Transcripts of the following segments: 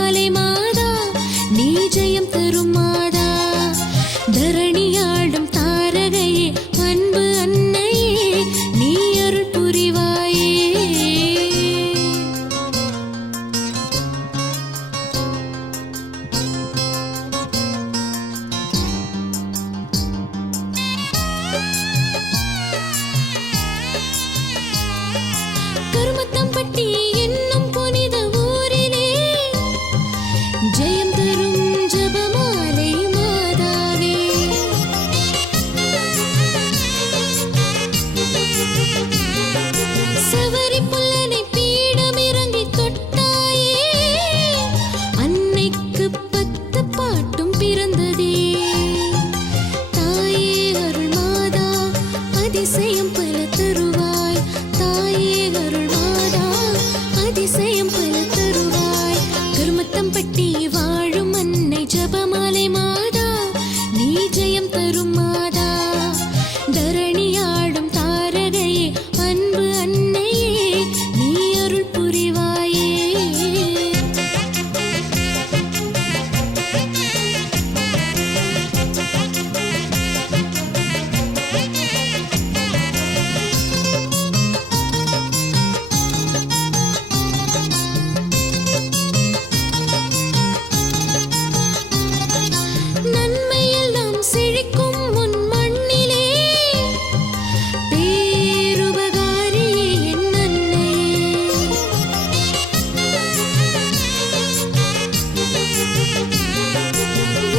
ஜபமாலை மாதா நீ ஜெயம் தரும் மாதா தரணியாடும் தாரகையே அன்பு அன்னையே நீ அருள் புரிவாயே கருமத்தம்பட்டி என்னும் புனித ஊரிலே ஜெயம் தரும் ஜபமாலை மாதாவே சவரி புல்லனை பீடமிறங்கி தொட்டாயே அன்னைக்கு 10 பாட்டும் பிறந்ததே தாயே அருள் மாதா அதிசயம் பல தருவாய் தாயே அருள் மாதா அதிசயம் பல தருவாய் கருமத்தம்பட்டி வாழும் அன்னை ஜபமாலை மாதா நீ ஜெயம் தரும் மாதா தரணியாடும் தாரகையே அன்பு அன்னையே நீ அருள் புரிவாயே நன்மையெல்லாம் செழிக்கும் உன் மண்ணிலே பேருபகாரியே என் அன்னையே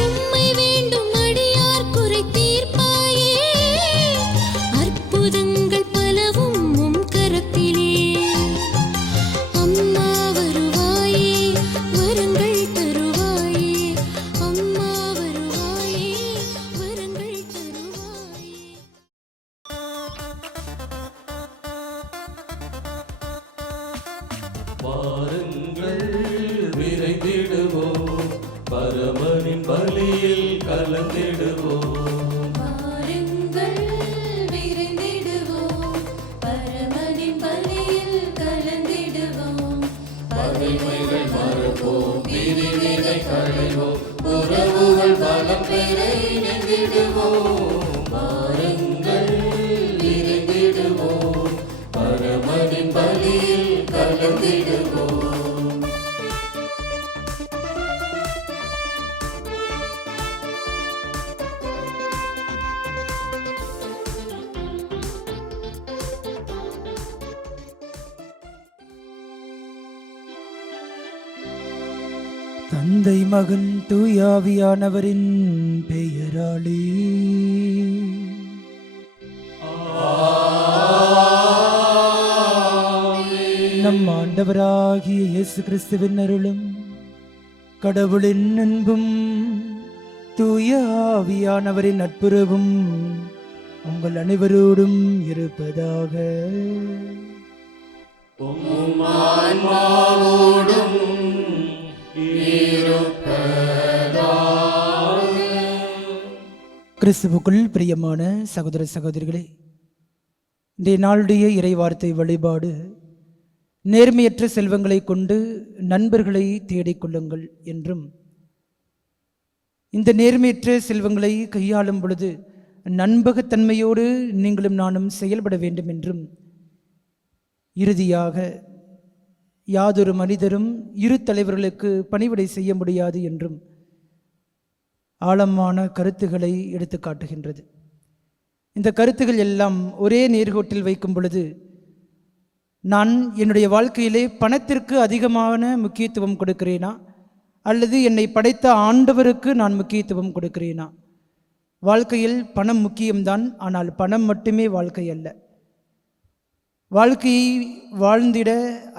உம்மை வேண்டும் அடியார் குறை தீர்ப்பாயே அற்புதங்கள் பலவும் உம் கரத்திலே அம்மா வருவாயே வரங்கள் தருவாயே அம்மா வருவாயே வரங்கள் தருவாயே வாருங்கள் விரைந்திடுவோம் பரமனின் பலியில் கலந்திடுவோம் வாருங்கள் விரைந்திடுவோம் பரமனின் பலியில் கலந்திடுவோம் பகைமைகள் மறப்போம் பிரிவினை களைவோம் உறவுகள் பலம் பெற இணைந்திடுவோம் வாருங்கள் விரைந்திடுவோம் பரமனின் பலியில் கலந்திடுவோம் தந்தை மகன் தூயாவியானவரின் பெயராலே நம் ஆண்டவராகிய இயேசு கிறிஸ்துவின் அருளும் கடவுளின் அன்பும் தூயாவியானவரின் நட்புறவும் உங்கள் அனைவரோடும் இருப்பதாக. கிறிஸ்துவுக்குள் பிரியமான சகோதர சகோதரிகளே, இன்றைய நாளுடைய இறைவார்த்தை வழிபாடு நேர்மையற்ற செல்வங்களை கொண்டு நண்பர்களை தேடிக்கொள்ளுங்கள் என்றும், இந்த நேர்மையற்ற செல்வங்களை கையாளும் பொழுது நண்பகத்தன்மையோடு நீங்களும் நானும் செயல்பட வேண்டும் என்றும், இறுதியாக யாதொரு மனிதரும் இரு தலைவர்களுக்கு பணிவிடை செய்ய முடியாது என்றும் ஆழமான கருத்துக்களை எடுத்து காட்டுகின்றது. இந்த கருத்துக்கள் எல்லாம் ஒரே நேர்கோட்டில் வைக்கும் பொழுது நான் என்னுடைய வாழ்க்கையிலே பணத்திற்கு அதிகமான முக்கியத்துவம் கொடுக்கிறேனா அல்லது என்னை படைத்த ஆண்டவருக்கு நான் முக்கியத்துவம் கொடுக்கிறேனா? வாழ்க்கையில் பணம் முக்கியம்தான், ஆனால் பணம் மட்டுமே வாழ்க்கை அல்ல. வாழ்க்கையை வாழ்ந்திட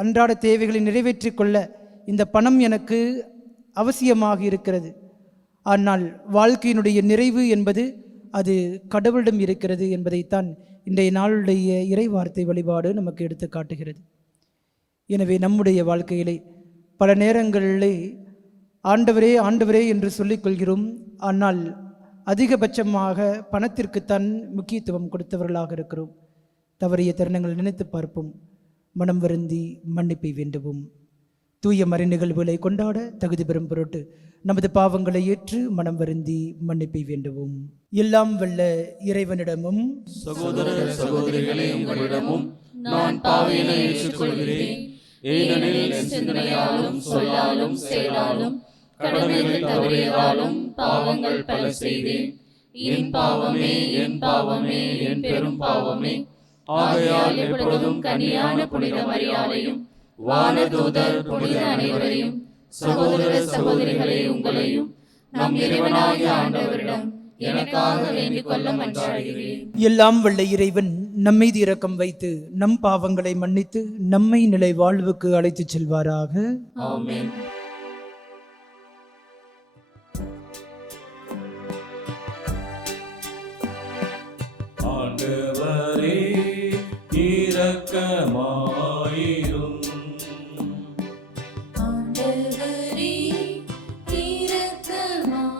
அன்றாட தேவைகளை நிறைவேற்றிக் கொள்ள இந்த பணம் எனக்கு அவசியமாக இருக்கிறது. ஆனால் வாழ்க்கையினுடைய நிறைவு என்பது அது கடவுளிடம் இருக்கிறது என்பதைத்தான் இன்றைய நாளுடைய இறைவார்த்தை வழிபாடு நமக்கு எடுத்து காட்டுகிறது. எனவே நம்முடைய வாழ்க்கையிலே பல நேரங்களிலே ஆண்டவரே ஆண்டவரே என்று சொல்லிக்கொள்கிறோம், ஆனால் அதிகபட்சமாக பணத்திற்குத்தான் முக்கியத்துவம் கொடுத்தவர்களாக இருக்கிறோம். தவறிய தருணங்கள் நினைத்து பார்ப்போம், மனம் வருந்தி மன்னிப்பை வேண்டுவோம். தூய மறை நிகழ்வுகளை கொண்டாட தகுதி பெறும் பொருட்டு நமது பாவங்களை ஏற்று மனம் வருந்தி மன்னிப்பை வேண்டுவோம். எல்லாம் வல்ல இறைவனிடமும் சகோதர சகோதரிகளே, உங்களிடமும் நான் பாவிகளை ஏற்றுக்கொள்கிறேன். ஏனெனில் என் சிந்தனையாலும் சொல்லாலும் செயலாலும் கடமைகள் தவறியதாலும் பாவங்கள் பல செய்தேன். என் பாவமே, என் பாவமே, என் பெரும் பாவமே. ஆகையால் எப்பொழுதும் கன்னியான புனித மரியாதையும் வானதூதர் புனித அனைவரையும், சகோதர சகோதரிகளே, உங்களையும் நம் இறைவனாகிய ஆண்டவரிடம் எனக்காக வேண்டிக் கொள்ள மன்றாடுகிறேன். எல்லாம் வல்ல இறைவன் நம்மீது இரக்கம் வைத்து நம் பாவங்களை மன்னித்து நம்மை நிலை வாழ்வுக்கு அழைத்துச் செல்வாராக. ஆமென். ஆண்டவரே இரக்கமாயிரும். ஆண்டவரே இரக்கமாயிரும்.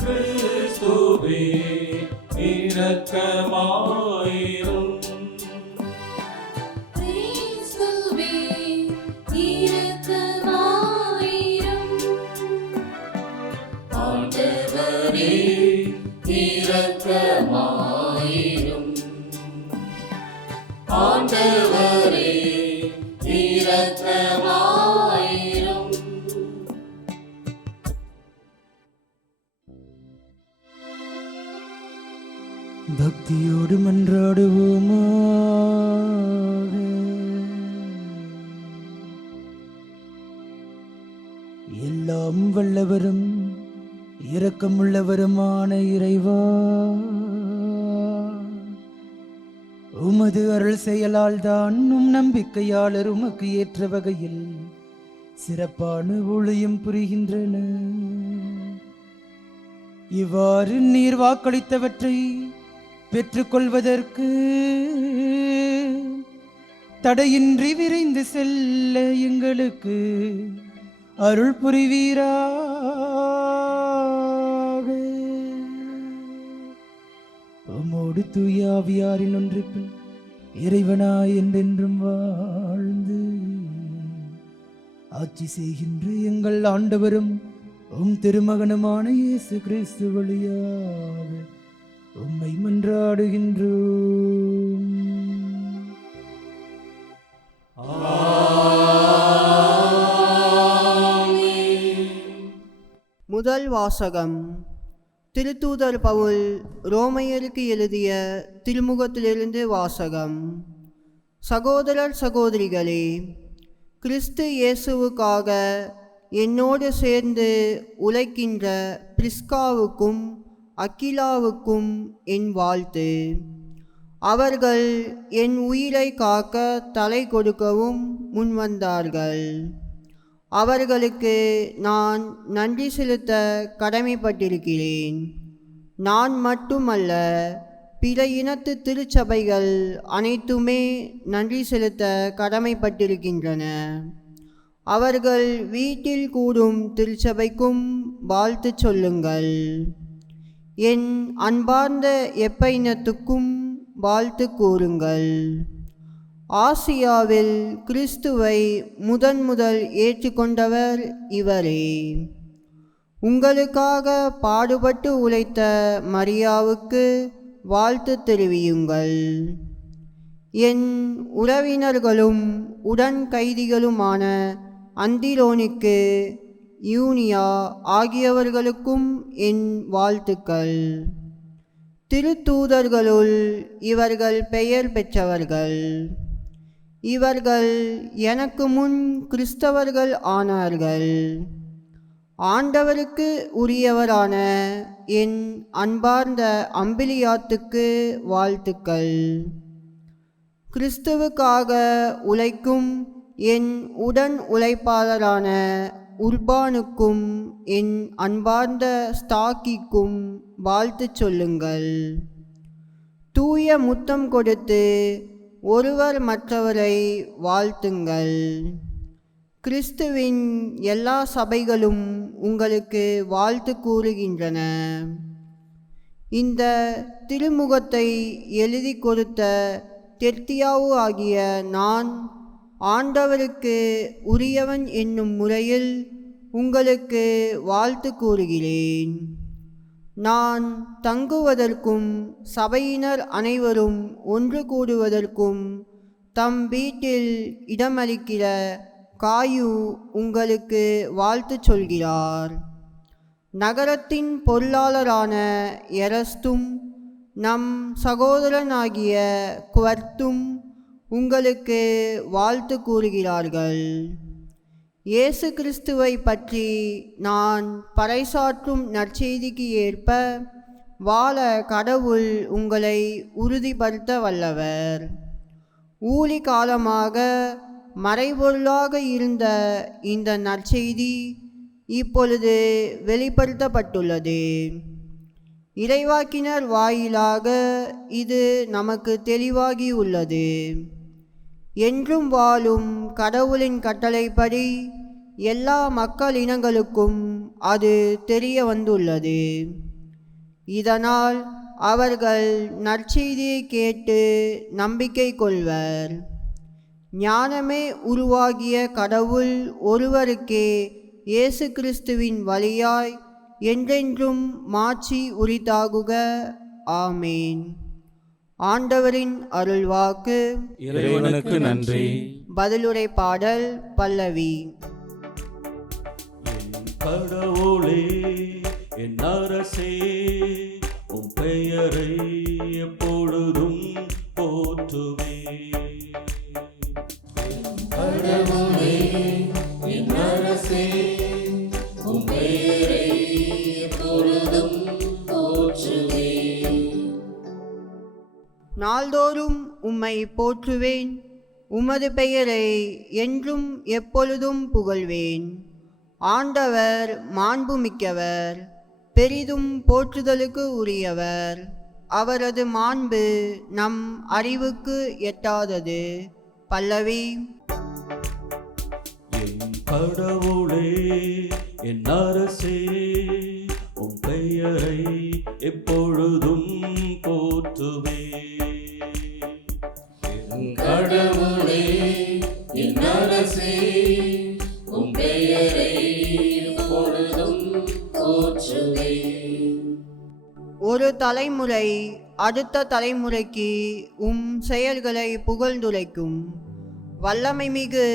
கிறிஸ்துவே இரக்கமாயிரும். கிறிஸ்துவே இரக்கமாயிரும். ஆண்டவரே இரக்கமாயிரும். ஆண்டவரே இரக்கமாயிரும். பக்தியோடு மன்றாடுவோமாக. எல்லாம் வல்லவரும் இரக்கமுள்ளவருமான இறைவா, உமது அருள் செயலால் தான் நம்பிக்கையாளர் உமக்கு ஏற்ற வகையில் சிறப்பான ஊழியம் புரிகின்றன. இவ்வாறு நீர் வாக்களித்தவற்றை பெற்றுக்கொள்வதற்கு தடையின்றி விரைந்து செல்ல எங்களுக்கு அருள் புரிவீராக. உம்மோடு தூய ஆவியாரின் ஒன்றிப்பில் இறைவனாய் என்றென்றும் வாழ்ந்து ஆட்சி செய்கின்ற எங்கள் ஆண்டவரும் உம் திருமகனுமான இயேசு கிறிஸ்து வழியாக உம்மை மன்றாடுகின்றோம். முதல் வாசகம். திருத்தூதர் பவுல் ரோமையருக்கு எழுதிய திருமுகத்திலிருந்து வாசகம். சகோதரர் சகோதரிகளே, கிறிஸ்து இயேசுவுக்காக என்னோடு சேர்ந்து உழைக்கின்ற பிரிஸ்காவுக்கும் அக்கிலாவுக்கும் என் வாழ்த்து. அவர்கள் என் உயிரை காக்க தலை கொடுக்கவும் முன்வந்தார்கள். அவர்களுக்கு நான் நன்றி செலுத்த கடமைப்பட்டிருக்கிறேன். நான் மட்டுமல்ல, பிற இனத்து திருச்சபைகள் அனைத்துமே நன்றி செலுத்த கடமைப்பட்டிருக்கின்றன. அவர்கள் வீட்டில் கூடும் திருச்சபைக்கும் வாழ்த்து சொல்லுங்கள். என் அன்பார்ந்த எப்பைனத்துக்கும் வாழ்த்து கூறுங்கள். ஆசியாவில் கிறிஸ்துவை முதல் ஏற்றுக்கொண்டவர் இவரே. உங்களுக்காக பாடுபட்டு உழைத்த மரியாவுக்கு வாழ்த்து தெரிவியுங்கள். என் உறவினர்களும் உடன் கைதிகளுமான அந்திரோனிக்கு, யூனியா ஆகியவர்களுக்கும் என் வாழ்த்துக்கள். திருத்தூதர்களுள் இவர்கள் பெயர் பெற்றவர்கள். இவர்கள் எனக்கு முன் கிறிஸ்தவர்கள் ஆனார்கள். ஆண்டவருக்கு உரியவரான என் அன்பார்ந்த அம்பிலியாத்துக்கு வாழ்த்துக்கள். கிறிஸ்துவுக்காக உழைக்கும் என் உடன் உழைப்பாளரான உர்பானுக்கும் என் அன்பார்ந்த ஸ்தாக்கிக்கும் வாழ்த்து சொல்லுங்கள். தூய முத்தம் கொடுத்து ஒருவர் மற்றவரை வாழ்த்துங்கள். கிறிஸ்துவின் எல்லா சபைகளும் உங்களுக்கு வாழ்த்து கூறுகின்றன. இந்த திருமுகத்தை எழுதி கொடுத்த தெர்த்தியாவு ஆகிய நான் ஆண்டவருக்கு உரியவன் என்னும் முறையில் உங்களுக்கு வாழ்த்து கூறுகிறேன். நான் தங்குவதற்கும் சபையினர் அனைவரும் ஒன்று கூடுவதற்கும் தம் வீட்டில் இடமளிக்கிற காயு உங்களுக்கு வாழ்த்து சொல்கிறார். நகரத்தின் பொருளாளரான எரஸ்தும் நம் சகோதரனாகிய குவர்த்தும் உங்களுக்கு வாழ்த்து கூறுகிறார்கள். இயேசு கிறிஸ்துவை பற்றி நான் பறைசாற்றும் நற்செய்திக்கு ஏற்ப வாழ கடவுள் உங்களை உறுதிப்படுத்த வல்லவர். ஊழி காலமாக மறைபொருளாக இருந்த இந்த நற்செய்தி இப்பொழுது வெளிப்படுத்தப்பட்டுள்ளது. இறைவாக்கினர் வாயிலாக இது நமக்கு தெளிவாகியுள்ளது. என்றும் வாழும் கடவுளின் கட்டளைப்படி எல்லா மக்கள் இனங்களுக்கும் அது தெரிய வந்துள்ளது. இதனால் அவர்கள் நற்செய்தியை கேட்டு நம்பிக்கை கொள்வர். ஞானமே உருவாகிய கடவுள் ஒருவருக்கே இயேசு கிறிஸ்துவின் வழியாய் என்றென்றும் மாட்சி உரித்தாகுக. ஆமேன். ஆண்டவரின் அருள்வாக்கு. இறைவனுக்கு நன்றி. பதிலுரை பாடல் பல்லவி. என் கடவுளே, என் அரசே, உம் பெயரை எப்பொழுதும் போற்றுவேன். கடவுளே, என் அரசே, உம் பெயரை எப்பொழுதும் போற்றுவேன். நாள்தோறும் உம்மை போற்றுவேன், உமது பெயரை என்றும் எப்பொழுதும் புகழ்வேன். ஆண்டவர் மாண்புமிக்கவர், பெரிதும் போற்றுதலுக்கு உரியவர். அவரது மாண்பு நம் அறிவுக்கு எட்டாதது. பல்லவி. என் கடவுளே, என் அரசே, உம் பெயரை எப்பொழுதும் போற்றுவேன். என் கடவுளே, என் அரசே, உம் பெயரை எப்பொழுதும் போற்றுவேன். ஒரு தலைமுறை அடுத்த தலைமுறைக்கு உம் செயல்களை புகழ்ந்துரைக்கும். வல்லமை மிகு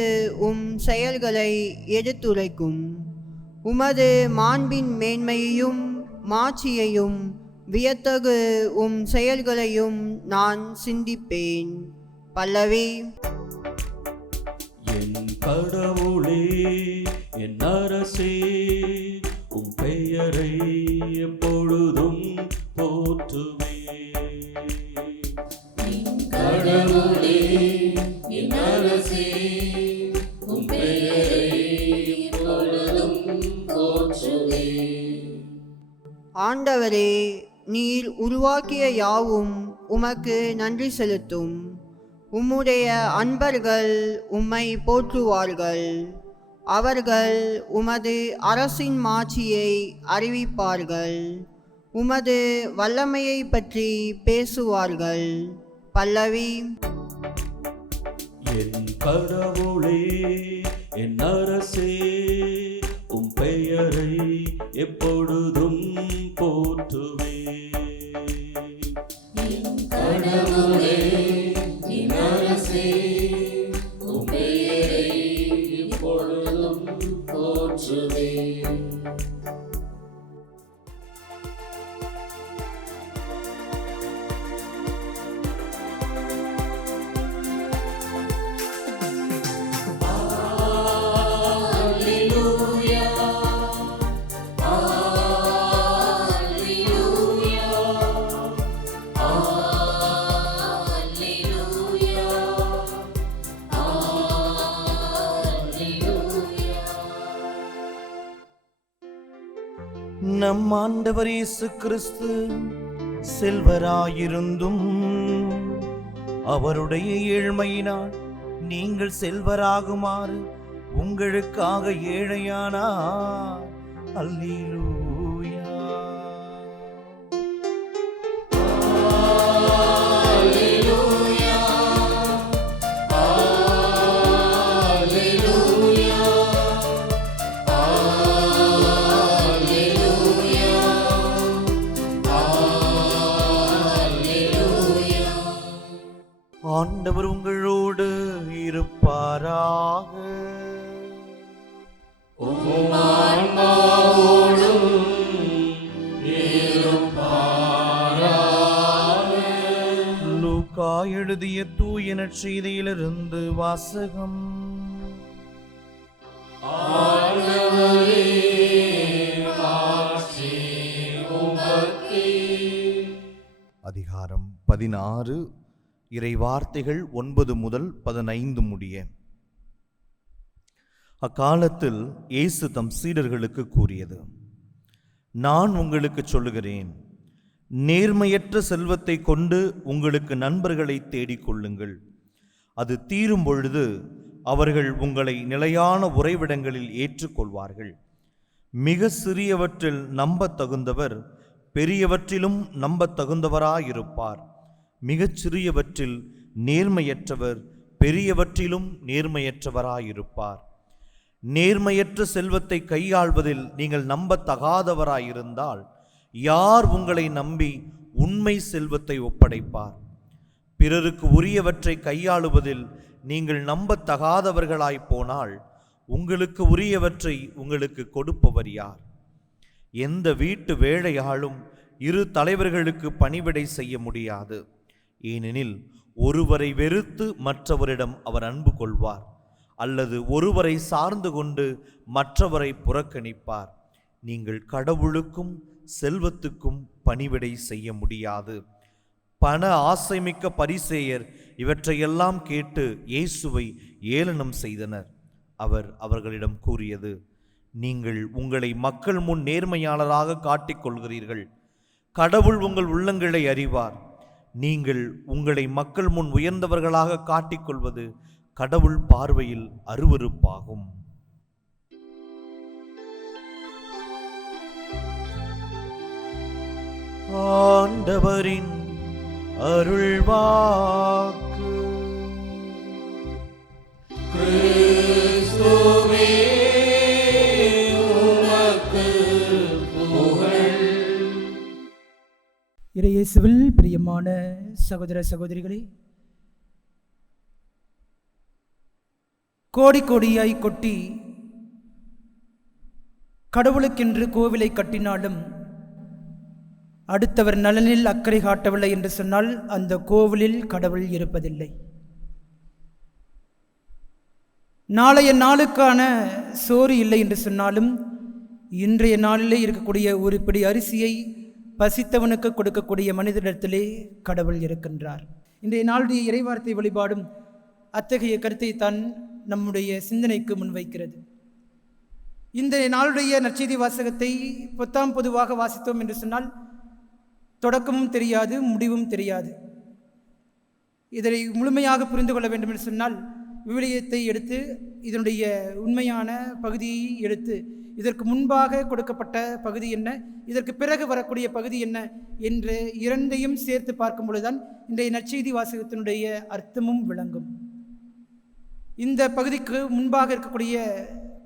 உம் செயல்களை எடுத்துரைக்கும். உமது மாண்பின் மேன்மையையும் மாட்சியையும் வியத்தகு உம் செயல்களையும் நான் சிந்திப்பேன். பல்லவி. என் கடவுளே, என் அரசே, உம் பெயரை எப்பொழுதும் போற்றுவேன். கடவுளே, என் அரசே, உம் பெயரை எப்பொழுதும் போற்றுவேன். ஆண்டவரே, நீர் உருவாக்கிய யாவும் உமக்கு நன்றி செலுத்தும். உம்முடைய அன்பர்கள் உம்மை போற்றுவார்கள். அவர்கள் உமது அரசின் மாட்சியை அறிவிப்பார்கள். உமது வல்லமையை பற்றி பேசுவார்கள். பல்லவி. என் கடவுளே, என் அரசே, உம் பெயரை எப்பொழுதும் போற்றுவேன். கடவுளே, என் அரசே, உம் பெயரை எப்பொழுதும் போற்றுவேன். நம் ஆண்டவர் இயேசு கிறிஸ்து செல்வராயிருந்தும் அவருடைய ஏழ்மையினால் நீங்கள் செல்வராகுமாறு உங்களுக்காக ஏழையானார். அல்லேலூயா. அல்லேலூயா. ஆன்மாவோடும் லூக்கா எழுதிய தூய நற்செய்தியிலிருந்து வாசகம். ஆண்டவரே, மாட்சி உமக்கே. அதிகாரம் 16, இறை வார்த்தைகள் 9 முதல் 15 முடிய. அக்காலத்தில் இயேசு தம் சீடர்களுக்கு கூறியது: நான் உங்களுக்கு சொல்லுகிறேன், நேர்மையற்ற செல்வத்தை கொண்டு உங்களுக்கு நண்பர்களை தேடிக்கொள்ளுங்கள். அது தீரும் பொழுது அவர்கள் உங்களை நிலையான உறைவிடங்களில் ஏற்றுக்கொள்வார்கள். மிக சிறியவற்றில் நம்பத் தகுந்தவர் பெரியவற்றிலும் நம்பத் தகுந்தவராயிருப்பார். மிகச் சிறியவற்றில் நேர்மையற்றவர் பெரியவற்றிலும் நேர்மையற்றவராயிருப்பார். நேர்மையற்ற செல்வத்தை கையாள்வதில் நீங்கள் நம்பத்தகாதவராயிருந்தால் யார் உங்களை நம்பி உண்மை செல்வத்தை ஒப்படைப்பார்? பிறருக்கு உரியவற்றை கையாளுவதில் நீங்கள் நம்பத்தகாதவர்களாய் போனால் உங்களுக்கு உரியவற்றை உங்களுக்கு கொடுப்பவர் யார்? எந்த வீட்டு வேலையாளும் இரு தலைவர்களுக்கு பணிவிடை செய்ய முடியாது. ஏனெனில் ஒருவரை வெறுத்து மற்றவரிடம் அவர் அன்பு கொள்வார், அல்லது ஒருவரை சார்ந்து கொண்டு மற்றவரை புறக்கணிப்பார். நீங்கள் கடவுளுக்கும் செல்வத்துக்கும் பணிவிடை செய்ய முடியாது. பண ஆசைமிக்க பரிசேயர் இவற்றையெல்லாம் கேட்டு இயேசுவை ஏளனம் செய்தனர். அவர் அவர்களிடம் கூறியது: நீங்கள் உங்களை மக்கள் முன் நேர்மையாளராக காட்டிக்கொள்கிறீர்கள். கடவுள் உங்கள் உள்ளங்களை அறிவார். நீங்கள் உங்களை மக்கள் முன் உயர்ந்தவர்களாக காட்டிக்கொள்வது கடவுள் பார்வையில் அருவருப்பாகும். ஆண்டவரின் அருள்வாக்கு. கிறிஸ்துவே, உமக்கு புகழ். இறையேசுவில் பிரியமான சகோதர சகோதரிகளே, கோடி கோடியாய் கொட்டி கடவுளுக்கென்று கோவிலை கட்டினாலும் அடுத்தவர் நலனில் அக்கறை காட்டவில்லை என்று சொன்னால் அந்த கோவிலில் கடவுள் இருப்பதில்லை. நாளைய நாளுக்கான சோறு இல்லை என்று சொன்னாலும் இன்றைய நாளிலே இருக்கக்கூடிய ஒரு பிடி அரிசியை பசித்தவனுக்கு கொடுக்கக்கூடிய மனிதனிடத்திலே கடவுள் இருக்கின்றார். இன்றைய நாளுடைய இறைவார்த்தை வழிபாடும் அத்தகைய கருத்தை தான் நம்முடைய சிந்தனைக்கு முன்வைக்கிறது. இந்த நாளுடைய நற்செய்தி வாசகத்தை பொதுவாக வாசித்தோம் என்று சொன்னால் தொடக்கமும் தெரியாது, முடிவும் தெரியாது. இதனை முழுமையாக புரிந்து கொள்ள வேண்டும் என்று சொன்னால் விவிலியத்தை எடுத்து இதனுடைய உண்மையான பகுதியை எடுத்து இதற்கு முன்பாக கொடுக்கப்பட்ட பகுதி என்ன, இதற்கு பிறகு வரக்கூடிய பகுதி என்ன என்று இரண்டையும் சேர்த்து பார்க்கும் பொழுதுதான் இன்றைய நற்செய்தி வாசகத்தினுடைய அர்த்தமும் விளங்கும். இந்த பகுதிக்கு முன்பாக இருக்கக்கூடிய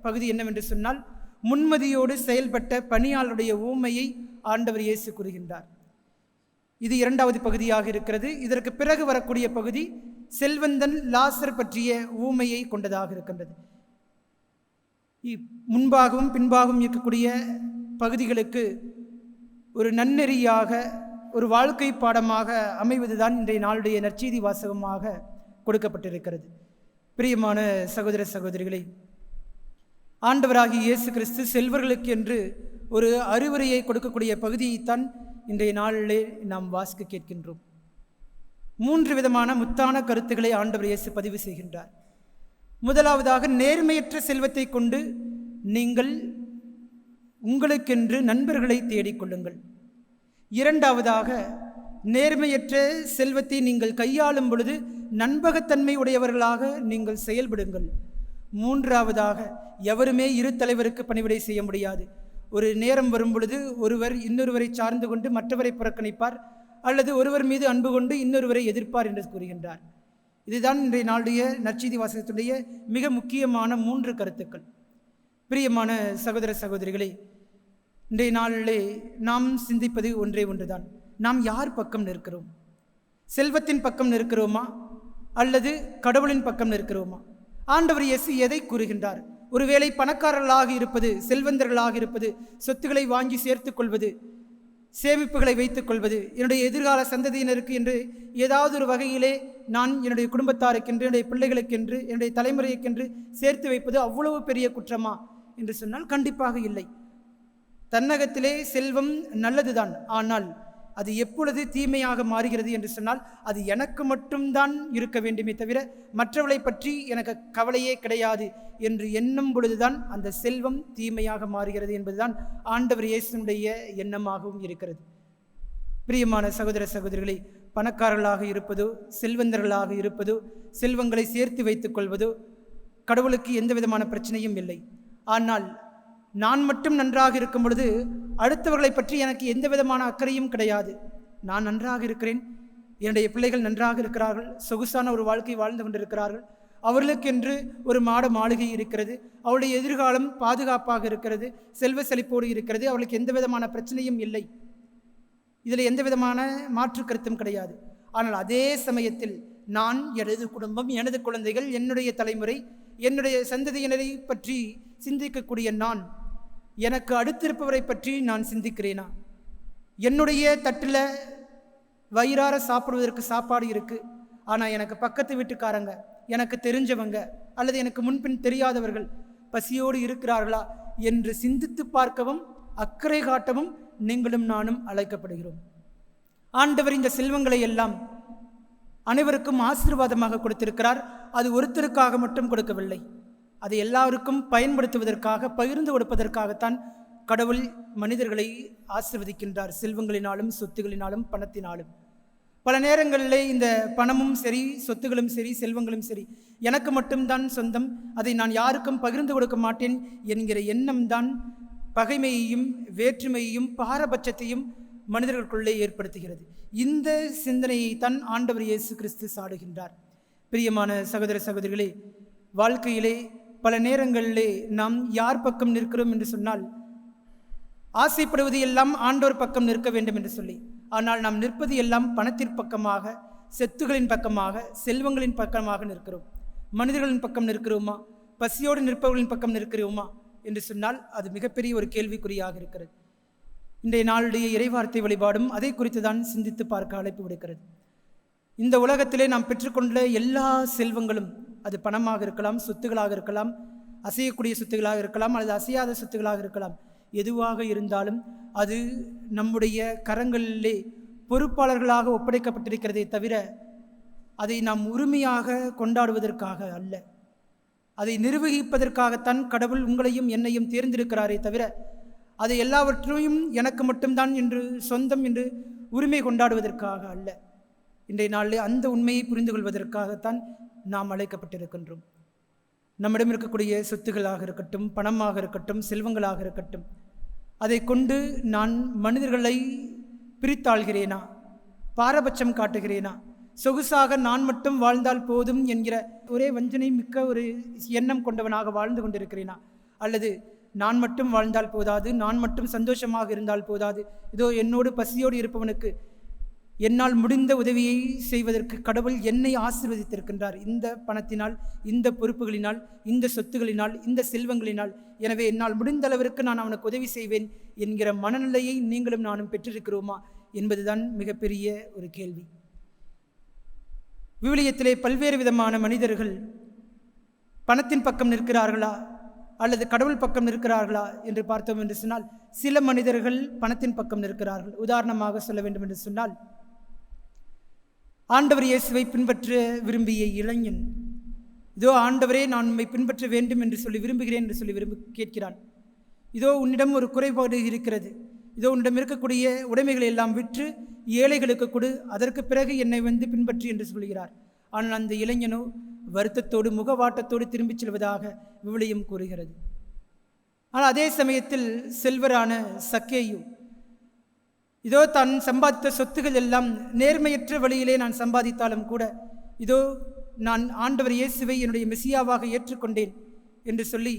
பகுதி என்னவென்று சொன்னால் முன்மதியோடு செயல்பட்ட பணியாளருடைய ஊமையை ஆண்டவர் இயேசு கூறுகின்றார். இது இரண்டாவது பகுதியாக இருக்கிறது. இதற்கு பிறகு வரக்கூடிய பகுதி செல்வந்தன் லாசர் பற்றிய ஊமையை கொண்டதாக இருக்கின்றது. முன்பாகவும் பின்பாகவும் இருக்கக்கூடிய பகுதிகளுக்கு ஒரு நன்னெறியாக, ஒரு வாழ்க்கை பாடமாக அமைவதுதான் இன்றைய நாளுடைய நற்செய்தி வாசகமாக கொடுக்கப்பட்டிருக்கிறது. பிரியமான சகோதர சகோதரிகளை, ஆண்டவராகிய இயேசு கிறிஸ்து செல்வர்களுக்கு என்று ஒரு அறிவுரையை கொடுக்கக்கூடிய பகுதியைத்தான் இன்றைய நாளிலே நாம் வாசிக்க கேட்கின்றோம். 3 விதமான முத்தான கருத்துக்களை ஆண்டவர் இயேசு பதிவு செய்கின்றார். முதலாவதாக, நேர்மையற்ற செல்வத்தை கொண்டு நீங்கள் உங்களுக்கென்று நண்பர்களை தேடிக்கொள்ளுங்கள். இரண்டாவதாக, நேர்மையற்ற செல்வத்தை நீங்கள் கையாளும் பொழுது நண்பகத்தன்மை உடையவர்களாக நீங்கள் செயல்படுங்கள். மூன்றாவதாக, எவருமே இரு தலைவருக்கு பணிவிடை செய்ய முடியாது. ஒரு நேரம் வரும் பொழுது ஒருவர் இன்னொருவரை சார்ந்து கொண்டு மற்றவரை புறக்கணிப்பார், அல்லது ஒருவர் மீது அன்பு கொண்டு இன்னொருவரை எதிர்ப்பார் என்று கூறுகின்றார். இதுதான் இன்றைய நாளுடைய நற்செய்தி வாசகத்துடைய மிக முக்கியமான 3 கருத்துக்கள். பிரியமான சகோதர சகோதரிகளே, இன்றைய நாளிலே நாம் சிந்திப்பது ஒன்றே ஒன்றுதான். நாம் யார் பக்கம் நிற்கிறோம்? செல்வத்தின் பக்கம் நிற்கிறோமா அல்லது கடவுளின் பக்கம் நிற்கிறோமா? ஆண்டவர் இயேசு எதை கூறுகின்றார்? ஒருவேளை பணக்காரர்களாக இருப்பது, செல்வந்தர்களாக இருப்பது, சொத்துக்களை வாங்கி சேர்த்து கொள்வது, சேமிப்புகளை வைத்துக் கொள்வது, என்னுடைய எதிர்கால சந்ததியினருக்கு என்று ஏதாவது ஒரு வகையிலே நான் என்னுடைய குடும்பத்தாருக்கென்று, என்னுடைய பிள்ளைகளுக்கென்று, என்னுடைய தலைமுறைக்கென்று சேர்த்து வைப்பது அவ்வளவு பெரிய குற்றமா என்று சொன்னால் கண்டிப்பாக இல்லை. தன்னகத்திலே செல்வம் நல்லதுதான். ஆனால் அது எப்பொழுது தீமையாக மாறுகிறது என்று சொன்னால் அது எனக்கு மட்டும்தான் இருக்க வேண்டுமே தவிர மற்றவளை பற்றி எனக்கு கவலையே கிடையாது என்று எண்ணும் பொழுதுதான் அந்த செல்வம் தீமையாக மாறுகிறது என்பதுதான் ஆண்டவர் இயேசுனுடைய எண்ணமாகவும் இருக்கிறது. பிரியமான சகோதர சகோதரிகளை, பணக்காரர்களாக இருப்பதோ, செல்வந்தர்களாக இருப்பதோ, செல்வங்களை சேர்த்து வைத்துக் கொள்வதோ கடவுளுக்கு எந்த விதமான பிரச்சனையும் இல்லை. ஆனால் நான் மட்டும் நன்றாக இருக்கும் பொழுது அடுத்தவர்களை பற்றி எனக்கு எந்த விதமான அக்கறையும் கிடையாது. நான் நன்றாக இருக்கிறேன், என்னுடைய பிள்ளைகள் நன்றாக இருக்கிறார்கள், சொகுசான ஒரு வாழ்க்கை வாழ்ந்து கொண்டிருக்கிறார்கள், அவர்களுக்கென்று ஒரு மாளிகை இருக்கிறது, அவருடைய எதிர்காலம் பாதுகாப்பாக இருக்கிறது, செல்வ செழிப்போடு இருக்கிறது, அவர்களுக்கு எந்த விதமான பிரச்சனையும் இல்லை, இதில் எந்த விதமான மாற்று கருத்தும் கிடையாது. ஆனால் அதே சமயத்தில் நான், எனது குடும்பம், எனது குழந்தைகள், என்னுடைய தலைமுறை, என்னுடைய சந்ததியினரை பற்றி சிந்திக்கக்கூடிய நான், எனக்கு அடுத்திருப்பவரை பற்றி நான் சிந்திக்கிறேனா? என்னுடைய தட்டில் வயிறார சாப்பிடுவதற்கு சாப்பாடு இருக்குது, ஆனால் எனக்கு பக்கத்து வீட்டுக்காரங்க, எனக்கு தெரிஞ்சவங்க அல்லது எனக்கு முன்பின் தெரியாதவர்கள் பசியோடு இருக்கிறார்களா என்று சிந்தித்து பார்க்கவும் அக்கறை காட்டவும் நீங்களும் நானும் அழைக்கப்படுகிறோம். ஆண்டவர் இந்த செல்வங்களை எல்லாம் அனைவருக்கும் ஆசீர்வாதமாக கொடுத்திருக்கிறார். அது ஒருத்தருக்காக மட்டும் கொடுக்கவில்லை, அதை எல்லாருக்கும் பயன்படுத்துவதற்காக, பகிர்ந்து கொடுப்பதற்காகத்தான் கடவுள் மனிதர்களை ஆசீர்வதிக்கின்றார். செல்வங்களினாலும், சொத்துகளினாலும், பணத்தினாலும். பல நேரங்களிலே இந்த பணமும் சரி, சொத்துகளும் சரி, செல்வங்களும் சரி எனக்கு மட்டும்தான் சொந்தம், அதை நான் யாருக்கும் பகிர்ந்து கொடுக்க மாட்டேன் என்கிற எண்ணம்தான் பகைமையையும் வேற்றுமையையும் பாரபட்சத்தையும் மனிதர்களுக்குள்ளே ஏற்படுத்துகிறது. இந்த சிந்தனையை தான் ஆண்டவர் இயேசு கிறிஸ்து சாடுகின்றார். பிரியமான சகோதர சகோதரிகளே, வாழ்க்கையிலே பல நேரங்களிலே நாம் யார் பக்கம் நிற்கிறோம் என்று சொன்னால் ஆசைப்படுவது எல்லாம் ஆண்டவர் பக்கம் நிற்க வேண்டும் என்று சொல்லி, ஆனால் நாம் நிற்பது எல்லாம் பணத்தின் பக்கமாக, சொத்துகளின் பக்கமாக, செல்வங்களின் பக்கமாக நிற்கிறோம். மனிதர்களின் பக்கம் நிற்கிறோமா? பசியோடு நிற்பவர்களின் பக்கம் நிற்கிறோமா என்று சொன்னால் அது மிகப்பெரிய ஒரு கேள்விக்குறியாக இருக்கிறது. இன்றைய நாளுடைய இறைவார்த்தை வழிபாடும் அதை குறித்து தான் சிந்தித்து பார்க்க அழைப்பு விடுக்கிறது. இந்த உலகத்திலே நாம் பெற்றுக்கொண்ட எல்லா செல்வங்களும், அது பணமாக இருக்கலாம், சொத்துகளாக இருக்கலாம், அசையக்கூடிய சொத்துகளாக இருக்கலாம், அல்லது அசையாத சொத்துகளாக இருக்கலாம், எதுவாக இருந்தாலும் அது நம்முடைய கரங்களிலே பொறுப்பாளர்களாக ஒப்படைக்கப்பட்டிருக்கிறதே தவிர அதை நாம் உரிமையாக கொண்டாடுவதற்காக அல்ல. அதை நிர்வகிப்பதற்காகத்தான் கடவுள் உங்களையும் என்னையும் தேர்ந்தெடுக்கிறாரே தவிர அதை எல்லாவற்றையும் எனக்கு மட்டும்தான் என்று, சொந்தம் என்று உரிமை கொண்டாடுவதற்காக அல்ல. இன்றைய நாளில் அந்த உண்மையை புரிந்து கொள்வதற்காகத்தான் நாம் அழைக்கப்பட்டிருக்கின்றோம். நம்மிடம் இருக்கக்கூடிய சொத்துகளாக இருக்கட்டும், பணமாக இருக்கட்டும், செல்வங்களாக இருக்கட்டும், அதை கொண்டு நான் மனிதர்களை பிரித்தாள்கிறேனா, பாரபட்சம் காட்டுகிறேனா, சொகுசாக நான் மட்டும் வாழ்ந்தால் போதும் என்கிற ஒரே வஞ்சனை மிக்க ஒரு எண்ணம் கொண்டவனாக வாழ்ந்து கொண்டிருக்கிறேனா, அல்லது நான் மட்டும் வாழ்ந்தால் போதாது, நான் மட்டும் சந்தோஷமாக இருந்தால் போதாது, இதோ என்னோடு பசியோடு இருப்பவனுக்கு என்னால் முடிந்த உதவியை செய்வதற்கு கடவுள் என்னை ஆசீர்வதித்திருக்கின்றார், இந்த பணத்தினால், இந்த பொறுப்புகளினால், இந்த சொத்துகளினால், இந்த செல்வங்களினால். எனவே என்னால் முடிந்த அளவிற்கு நான் அவனுக்கு உதவி செய்வேன் என்கிற மனநிலையை நீங்களும் நானும் பெற்றிருக்கிறோமா என்பதுதான் மிகப்பெரிய ஒரு கேள்வி. விவிலியத்திலே பல்வேறு விதமான மனிதர்கள் பணத்தின் பக்கம் நிற்கிறார்களா அல்லது கடவுள் பக்கம் நிற்கிறார்களா என்று பார்த்தோம் என்று சொன்னால், சில மனிதர்கள் பணத்தின் பக்கம் நிற்கிறார்கள். உதாரணமாக சொல்ல வேண்டும் என்று சொன்னால், ஆண்டவர் இயேசுவை பின்பற்ற விரும்பிய இளைஞன், இதோ ஆண்டவரே நான் உம்மை பின்பற்ற வேண்டும் என்று சொல்லி விரும்புகிறேன் என்று சொல்லி கேட்கிறான். இதோ உன்னிடம் ஒரு குறைபாடு இருக்கிறது, இதோ உன்னிடம் இருக்கக்கூடிய உடைமைகளை எல்லாம் விற்று ஏழைகளுக்கு கொடு, அதற்கு பிறகு என்னை வந்து பின்பற்றி என்று சொல்கிறார். ஆனால் அந்த இளைஞனோ வருத்தத்தோடு முகவாட்டத்தோடு திரும்பிச் செல்வதாக விவிலியம் கூறுகிறது. ஆனால் அதே சமயத்தில் செல்வரான சக்கேயு, இதோ தான் சம்பாதித்த சொத்துகள் எல்லாம் நேர்மையற்ற வழியிலே நான் சம்பாதித்தாலும் கூட, இதோ நான் ஆண்டவர் இயேசுவை என்னுடைய மெசியாவாக ஏற்றுக்கொண்டேன் என்று சொல்லி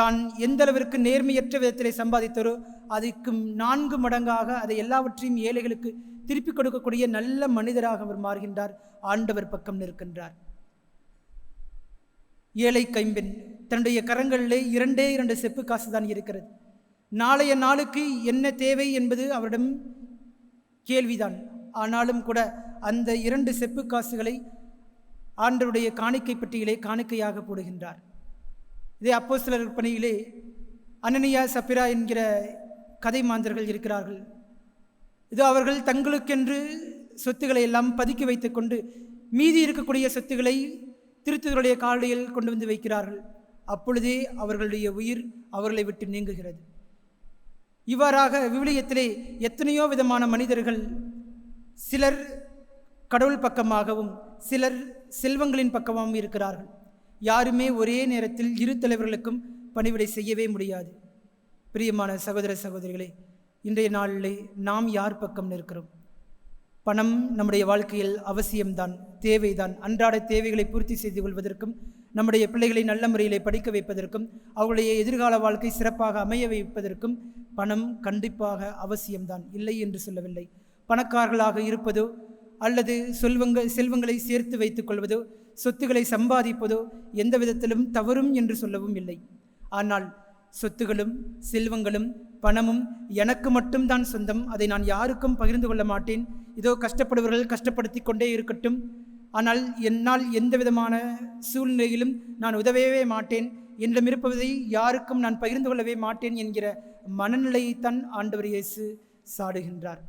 தான் எந்த அளவிற்கு நேர்மையற்ற விதத்திலே சம்பாதித்தாரோ அதுக்கு 4 மடங்காக அதை எல்லாவற்றையும் ஏழைகளுக்கு திருப்பி கொடுக்கக்கூடிய நல்ல மனிதராக அவர் மாறுகின்றார், ஆண்டவர் பக்கம் நிற்கின்றார். ஏழை கைம்பெண் தன்னுடைய கரங்களிலே 2 செப்பு காசு தான் இருக்கிறது. நாளைய நாளுக்கு என்ன தேவை என்பது அவரிடம் கேள்விதான். ஆனாலும் கூட அந்த 2 செப்பு காசுகளை ஆண்டவருடைய காணிக்கை பெட்டியிலே காணிக்கையாக போடுகின்றார். இதே அப்போஸ்தலர் பணியிலே அனனியா சப்பிரா என்கிற கதை மாந்தர்கள் இருக்கிறார்கள். இது அவர்கள் தங்களுக்கென்று சொத்துக்களை எல்லாம் பதுக்கி வைத்துக் கொண்டு மீதி இருக்கக்கூடிய சொத்துக்களை திருத்துதருடைய காலையில் கொண்டு வந்து வைக்கிறார்கள். அப்பொழுதே அவர்களுடைய உயிர் அவர்களை விட்டு நீங்குகிறது. இவ்வாறாக விவிலியத்திலே எத்தனையோ விதமான மனிதர்கள், சிலர் கடவுள் பக்கமாகவும் சிலர் செல்வங்களின் பக்கமாகவும் இருக்கிறார்கள். யாருமே ஒரே நேரத்தில் இரு தலைவர்களுக்கும் பணிவிடை செய்யவே முடியாது. பிரியமான சகோதர சகோதரிகளே, இன்றைய நாளிலே நாம் யார் பக்கம் நிற்கிறோம்? பணம் நம்முடைய வாழ்க்கையில் அவசியம்தான், தேவைதான். அன்றாட தேவைகளை பூர்த்தி செய்து கொள்வதற்கும், நம்முடைய பிள்ளைகளை நல்ல முறையிலே படிக்க வைப்பதற்கும், அவர்களுடைய எதிர்கால வாழ்க்கை சிறப்பாக அமைய வைப்பதற்கும் பணம் கண்டிப்பாக அவசியம்தான், இல்லை என்று சொல்லவில்லை. பணக்காரர்களாக இருப்பதோ அல்லது செல்வங்களை சேர்த்து வைத்துக் கொள்வதோ சொத்துக்களை சம்பாதிப்பதோ எந்த விதத்திலும் தவறும் என்று சொல்லவும் இல்லை. ஆனால் சொத்துகளும் செல்வங்களும் பணமும் எனக்கு மட்டும்தான் சொந்தம், அதை நான் யாருக்கும் பகிர்ந்து கொள்ள மாட்டேன், இதோ கஷ்டப்படுபவர்கள் கஷ்டப்படுத்தி கொண்டே இருக்கட்டும், ஆனால் என்னால் எந்த விதமான சூழ்நிலையிலும் நான் உதவவே மாட்டேன், என்னிடம் இருப்பதை யாருக்கும் நான் பகிர்ந்து கொள்ளவே மாட்டேன் என்கிற மனநிலையைத்தான் ஆண்டவர் இயேசு சாடுகின்றார்.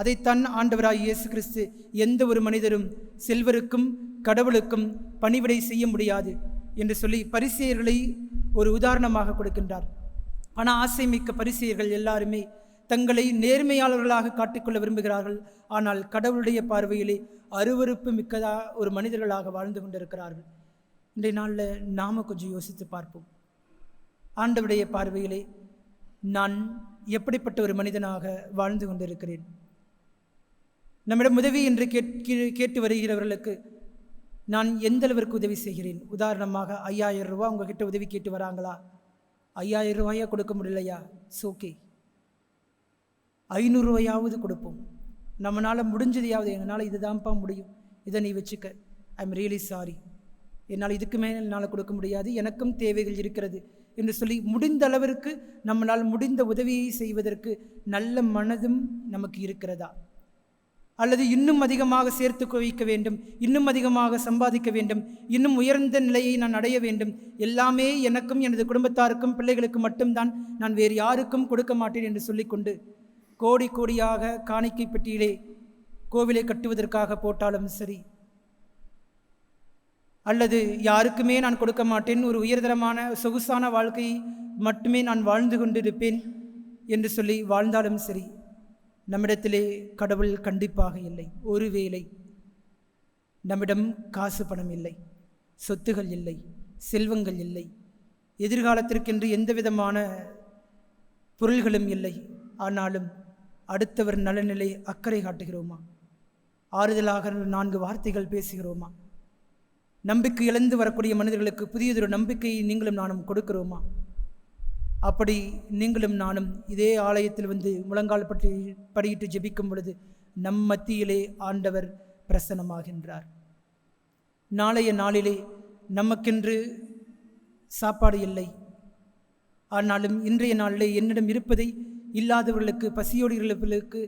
அதைத்தான் ஆண்டவராய் இயேசு கிறிஸ்து எந்த ஒரு மனிதரும் செல்வருக்கும் கடவுளுக்கும் பணிவிடை செய்ய முடியாது என்று சொல்லி பரிசேயர்களை ஒரு உதாரணமாக கொடுக்கின்றார். ஆனால் ஆசை மிக்க பரிசேயர்கள் எல்லாருமே தங்களை நேர்மையாளர்களாக காட்டிக்கொள்ள விரும்புகிறார்கள். ஆனால் கடவுளுடைய பார்வையிலே அருவருப்பு மிக்கதா ஒரு மனிதர்களாக வாழ்ந்து கொண்டிருக்கிறார்கள். இன்றைய நாளில் நாம் கொஞ்சம் யோசித்து பார்ப்போம். ஆண்டவருடைய பார்வையிலே நான் எப்படிப்பட்ட ஒரு மனிதனாக வாழ்ந்து கொண்டிருக்கிறேன்? நம்மிடம் உதவி என்று கேட்டு வருகிறவர்களுக்கு நான் எந்த அளவிற்கு உதவி செய்கிறேன்? உதாரணமாக 5000 ரூபா உங்ககிட்ட உதவி கேட்டு வராங்களா? 5000 ரூபாயா கொடுக்க முடியலையா? ஓகே, 500 ரூபாயாவது கொடுப்போம். நம்மளால் முடிஞ்சதையாவது, என்னால் இதுதான்ப்பா முடியும், இதை நீ வச்சுக்க, ஐ எம் ரியலி சாரி, என்னால் இதுக்கு மேலே என்னால் கொடுக்க முடியாது, எனக்கும் தேவைகள் இருக்கிறது என்று சொல்லி முடிந்த அளவிற்கு நம்மளால் முடிந்த உதவியை செய்வதற்கு நல்ல மனதும் நமக்கு இருக்கிறதா? அல்லது இன்னும் அதிகமாக சேர்த்து குவிக்க வேண்டும், இன்னும் அதிகமாக சம்பாதிக்க வேண்டும், இன்னும் உயர்ந்த நிலையை நான் அடைய வேண்டும், எல்லாமே எனக்கும் எனது குடும்பத்தாருக்கும் பிள்ளைகளுக்கு மட்டும்தான், நான் வேறு யாருக்கும் கொடுக்க மாட்டேன் என்று சொல்லிக்கொண்டு கோடி கோடியாக காணிக்கை பெட்டியிலே கோவிலை கட்டுவதற்காக போட்டாலும் சரி, அல்லது யாருக்குமே நான் கொடுக்க மாட்டேன், ஒரு உயர்தரமான சொகுசான வாழ்க்கையை மட்டுமே நான் வாழ்ந்து கொண்டிருப்பேன் என்று சொல்லி வாழ்ந்தாலும் சரி, நம்மிடத்திலே கடவுள் கண்டிப்பாக இல்லை. ஒருவேளை நம்மிடம் காசு பணம் இல்லை, சொத்துகள் இல்லை, செல்வங்கள் இல்லை, எதிர்காலத்திற்கென்று எந்த விதமான பொருள்களும் இல்லை, ஆனாலும் அடுத்தவர் நலனிலை அக்கறை காட்டுகிறோமா? ஆறுதலாக 4 வார்த்தைகள் பேசுகிறோமா? நம்பிக்கை இழந்து வரக்கூடிய மனிதர்களுக்கு புதியதொரு நம்பிக்கையை நீங்களும் நானும் கொடுக்கிறோமா? அப்படி நீங்களும் நானும் இதே ஆலயத்தில் வந்து முழங்கால் படியிட்டு ஜெபிக்கும் பொழுது நம் மத்தியிலே ஆண்டவர் பிரசன்னமாகின்றார். நாளைய நாளிலே நமக்கென்று சாப்பாடு இல்லை, ஆனாலும் இன்றைய நாளிலே என்னிடம் இருப்பதை இல்லாதவர்களுக்கு, பசியோடு இருப்பவர்களுக்கு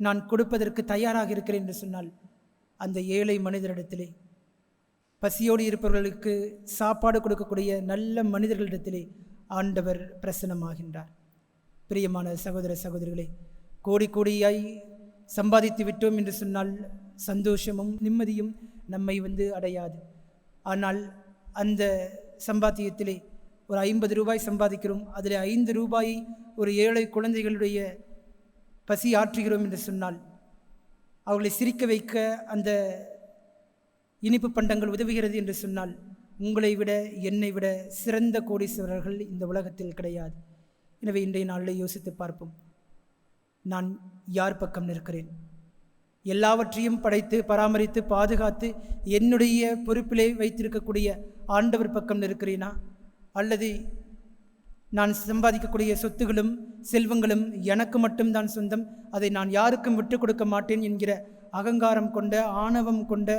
நான் கொடுப்பதற்கு தயாராக இருக்கிறேன் என்று சொன்னால், அந்த ஏழை மனிதரிடத்திலே, பசியோடு இருப்பவர்களுக்கு சாப்பாடு கொடுக்கக்கூடிய நல்ல மனிதர்களிடத்திலே ஆண்டவர் பிரசன்னமாகின்றார். பிரியமான சகோதர சகோதரிகளே, கோடி கோடியாய் சம்பாதித்து விட்டோம் என்று சொன்னால் சந்தோஷமும் நிம்மதியும் நம்மை அடையாது. ஆனால் அந்த சம்பாத்தியத்திலே ஒரு 50 ரூபாய் சம்பாதிக்கிறோம், அதில் 5 ரூபாயை ஒரு ஏழை குழந்தைகளுடைய பசி ஆற்றுகிறோம் என்று சொன்னால், அவர்களை சிரிக்க வைக்க அந்த இனிப்பு பண்டங்கள் உதவுகிறது என்று சொன்னால், உங்களை விட என்னை விட சிறந்த கோடீஸ்வரர்கள் இந்த உலகத்தில் கிடையாது. எனவே இன்றைய நாளில் யோசித்து பார்ப்போம், நான் யார் பக்கம் நிற்கிறேன்? எல்லாவற்றையும் படைத்து பராமரித்து பாதுகாத்து என்னுடைய பொறுப்பிலே வைத்திருக்கக்கூடிய ஆண்டவர் பக்கம் நிற்கிறேனா? அல்லது நான் சம்பாதிக்கக்கூடிய சொத்துகளும் செல்வங்களும் எனக்கு மட்டும்தான் சொந்தம், அதை நான் யாருக்கும் விட்டு கொடுக்க மாட்டேன் என்கிற அகங்காரம் கொண்ட, ஆணவம் கொண்ட,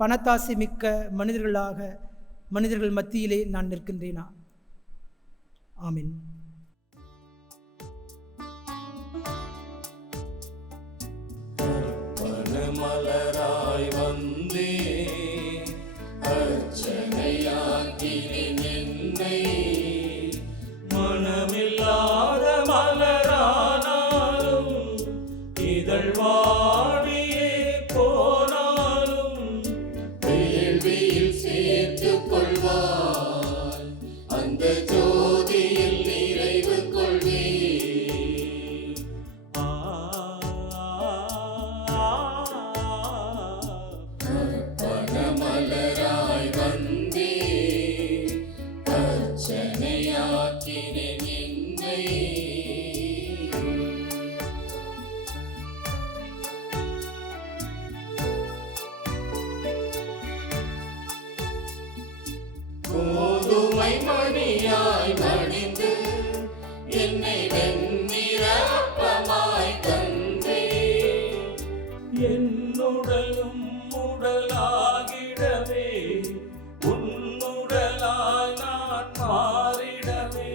பணத்தாசை மிக்க மனிதர்கள் மத்தியிலே நான் நிற்கின்றேனா? ஆமென். பனமலராய் வந்தே அர்ச்சனையாக்கினேன் என்னை. மனமில்லாத மலரானாலும் இதழ் வாடியே போனாலும் வேள்வியில் சேர்த்துக் கொள்வாய், அந்த ஜோதியில் நிறைவு கொள்வே. பனமலராய் வந்தே அர்ச்சனையாக்கினேன் என்னை. கோதுமை மணியாய் மடிந்து என்னை வெண்ணிற அப்பமாய் தந்தே. என்னுடலும் உடலாகிடவே உன்னுடலாய் நான் மாறிடவே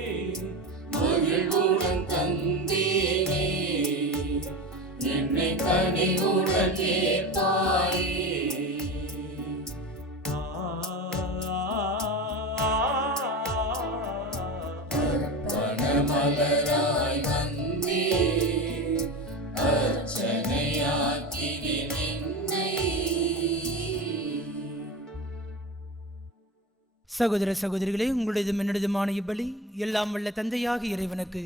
மகிழ்வுடன் தந்தேனே, என்னை கனிவுடன் ஏற்பாயே. பனமலராய் வந்தே அர்ச்சனையாக்கினேன் என்னை. சகோதர சகோதரிகளே, உங்களுடையதும் என்னுடையதுமான இப்பலி எல்லாம் வல்ல தந்தையாக இறைவனுக்கு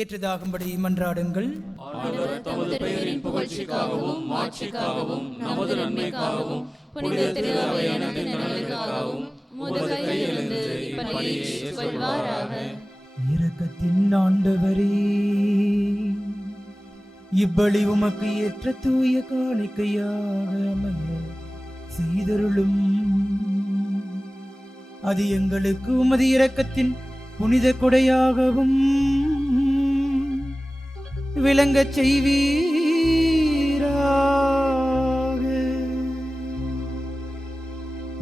ஏற்றதாகும்படி மன்றாடுங்கள். ஆண்டவர் தமது பெயரின் புகழ்ச்சிக்காகவும் மாட்சிக்காகவும் நமது நன்மைக்காகவும் புனித திரு அவை அனைத்தின் நலனுக்காகவும் உமது கையிலிருந்து இப்பலியை ஏற்றுக்கொள்வாராக. இரக்கத்தின் ஆண்டவரே, இப்பலி உமக்கு ஏற்ற தூய காணிக்கையாக அமைய செய்தருளும். அது எங்களுக்கு உமது இரக்கத்தின் புனித கொடையாகவும் விளங்கச் செய்வீராக.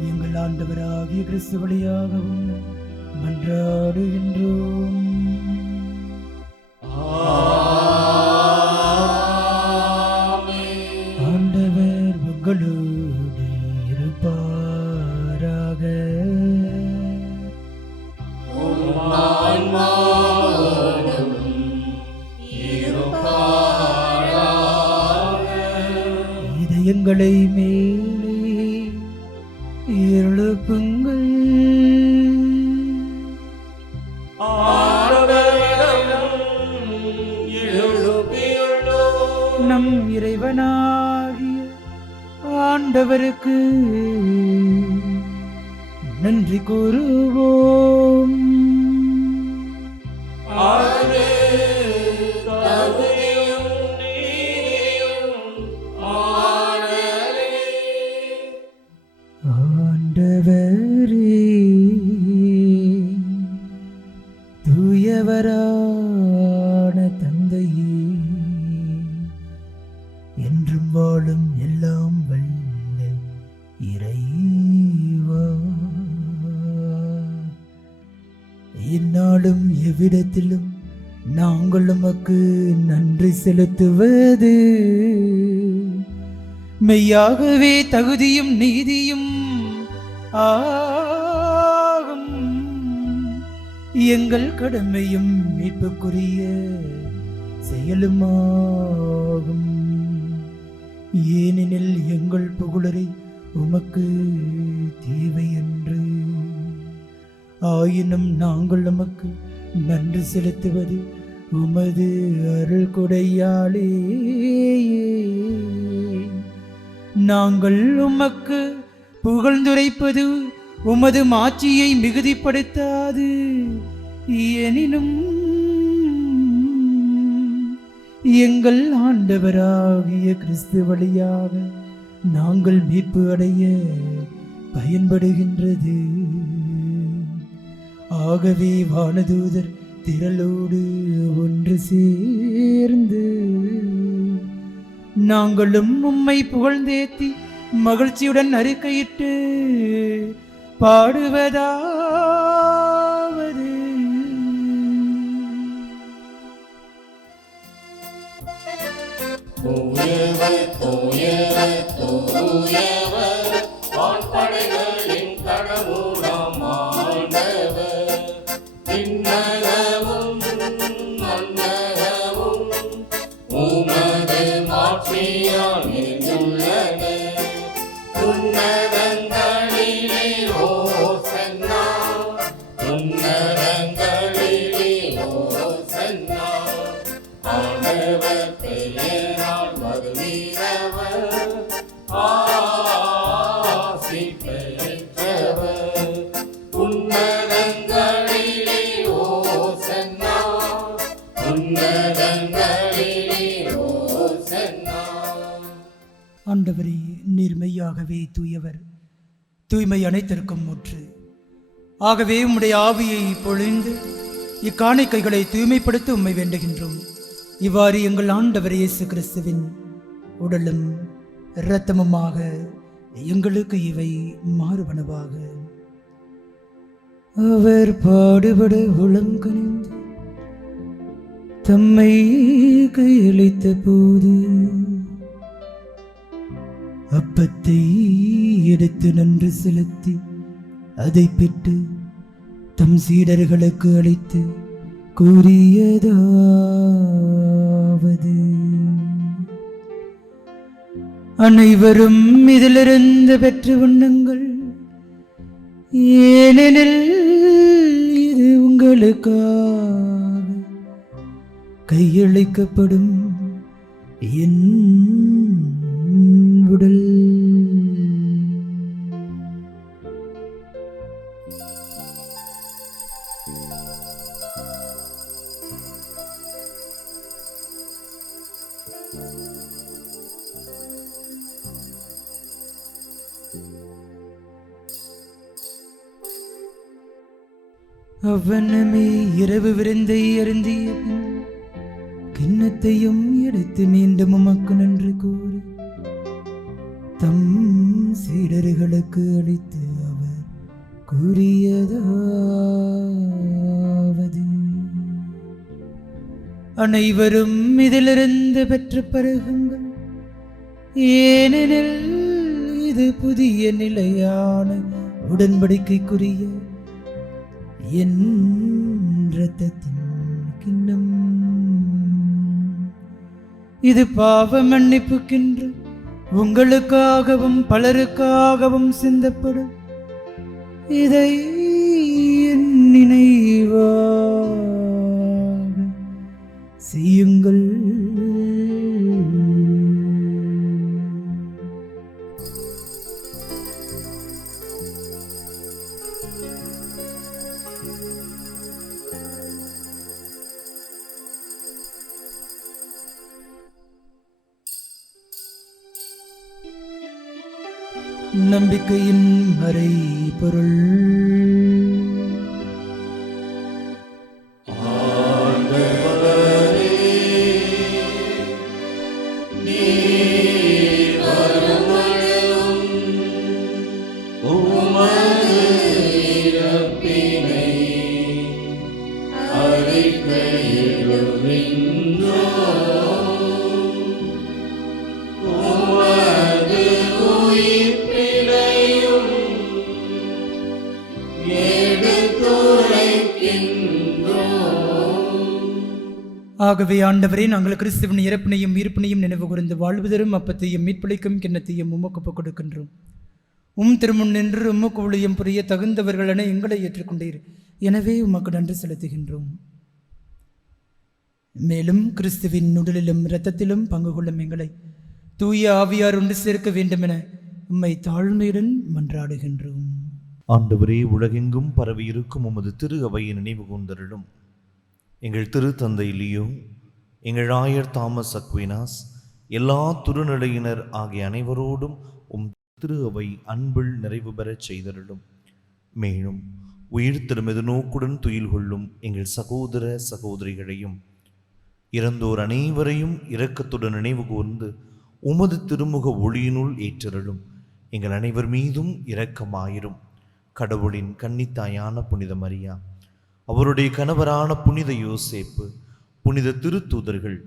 எங்கள் ஆண்டவராகிய கிறிஸ்து வழியாகவும் மன்றாடுகின்றோம். ஆண்டவர் உங்களோடு இருப்பாராக. ஆன்மாவோடும் இருப்பாராக. இதயங்களை மேலே எழுப்புங்கள். நம் இறைவனாகிய ஆண்டவருக்கு நன்றி கூறுவோம். ஆண்டவரே, தூயவரான தந்தையே, என்றும் வாழும் எல்லாம் வல்ல இறைவா, எந்நாளும் எவ்விடத்திலும் நாங்கள் உமக்கு நன்றி செலுத்துவது மெய்யாகவே தகுதியும் நீதியும் ஆகும். எங்கள் கடமையும் மீட்புக்குரிய செயலுமாகும். ஏனெனில் எங்கள் புகழரை உமக்கு தேவை என்று. ஆயினும் நாங்கள் உமக்கு நன்றி செலுத்துவது உமது அருள் கொடையாலே. நாங்கள் உமக்கு புகழ்ந்துரைப்பது உமது மாட்சியை மிகுதிப்படுத்தாது. எனினும் எங்கள் ஆண்டவராகிய கிறிஸ்து வழியாக நாங்கள் மீட்பு அடைய பயன்படுகின்றது. ஆகவே வானதூதர் திரளோடு ஒன்று சேர்ந்து நாங்களும் உம்மை புகழ்ந்தேத்தி மகிழ்ச்சியுடன் அறிக்கையிட்டு பாடுவதாவது. தூயவர் தூயவர் தூயவர் வான்படைகளின் கடவுளாம் ஆண்டவர். விண்ணகமும் மண்ணகமும் உமது மாட்சியால் நிறைந்துள்ளன. உன்னதங்களிலே ஓசன்னா, உன்னதங்களிலே ஓசன்னா. ஆண்டவர் பெயரால் வருகிறவர், ஆசி பெற்றவர். உன்னதங்களிலே ஓசன்னா, உன்னதங்களிலே ஓசன்னா. ஆண்டவரே, நீர் மெய்யாகவே தூயவர், தூய்மை அனைத்திற்கும் முற்று. ஆகவே உம்முடைய ஆவியை பொழிந்து இக்காணிக்கைகளை தூய்மைப்படுத்த உம்மை வேண்டுகின்றோம். இவ்வாறு எங்கள் ஆண்டவர் இயேசு கிறிஸ்துவின் உடலும் இரத்தமுமாக எங்களுக்கு இவை மாறுபனவாக. அவர் பாடுபட உளங்கனிந்து தம்மை கையளித்த போது அப்பத்தை எடுத்து நன்று செலுத்தி அதை பெற்று தம் சீடர்களுக்கு அளித்து கூறியதாவது, அனைவரும் இதிலிருந்து பெற்று உண்ணுங்கள், ஏனெனில் இது உங்களுக்காக கையளிக்கப்படும் என் உடல். அவ்வண்ணமே இரவு விருந்தை அருந்திய பின் கிண்ணத்தையும் எடுத்து மீண்டும் உமக்கு நன்றி கூறி தம் சீடர்களுக்கு அளித்து அவர் கூறியதாவது, அனைவரும் இதிலிருந்து பெற்று பருகுங்கள், ஏனெனில் இது புதிய நிலையான உடன்படிக்கைக்குரிய என் இரத்தத்தின் கிண்ணம். இது பாவ மன்னிப்புக்கென்று உங்களுக்காகவும் பலருக்காகவும் சிந்தப்படும். இதை என் நினைவாக செய்யுங்கள். நம்பிக்கையின் மறை பொருள். ஆகவே ஆண்டவரே, நாங்கள் கிறிஸ்துவின் இறப்பினையும் உயிர்ப்பினையும் நினைவு கூர்ந்து வாழ்வுதரும் அப்பத்தையும் மீட்பளிக்கும் கிண்ணத்தையும் உமக்கு ஒப்புக் கொடுக்கின்றோம். திருமுன் நின்று உமக்கு ஊழியம் புரிய தகுந்தவர்கள் என எங்களை ஏற்றுக்கொண்டீர். எனவே உமக்கு நன்றி செலுத்துகின்றோம். மேலும் கிறிஸ்துவின் உடலிலும் இரத்தத்திலும் பங்கு கொள்ளும் எங்களை தூய ஆவியார் ஒன்று சேர்க்க வேண்டும் என உம்மை தாழ்மையுடன் மன்றாடுகின்றோம். ஆண்டவரே, உலகெங்கும் பரவி இருக்கும் உமது திரு அவையை நினைவு கூர்ந்தருளும். எங்கள் திருத்தந்தை லியோ, எங்கள் ஆயர் தாமஸ் அக்வினாஸ், எல்லா துருநிலையினர் ஆகிய அனைவரோடும் திரு அவை அன்பில் நிறைவு பெறச் செய்தருளும். மேலும் உயிர் திருமெது நோக்குடன் துயில் கொள்ளும் எங்கள் சகோதர சகோதரிகளையும் இறந்தோர் அனைவரையும் இரக்கத்துடன் நினைவு கூர்ந்து உமது திருமுக ஒளியினுள் ஏற்றருளும். எங்கள் அனைவர் மீதும் இரக்கமாயிரும். கடவுளின் கன்னித்தாயான புனித மரியா, அவருடைய கணவரான புனித யோசேப்பு, புனித திருத்தூதர்கள்,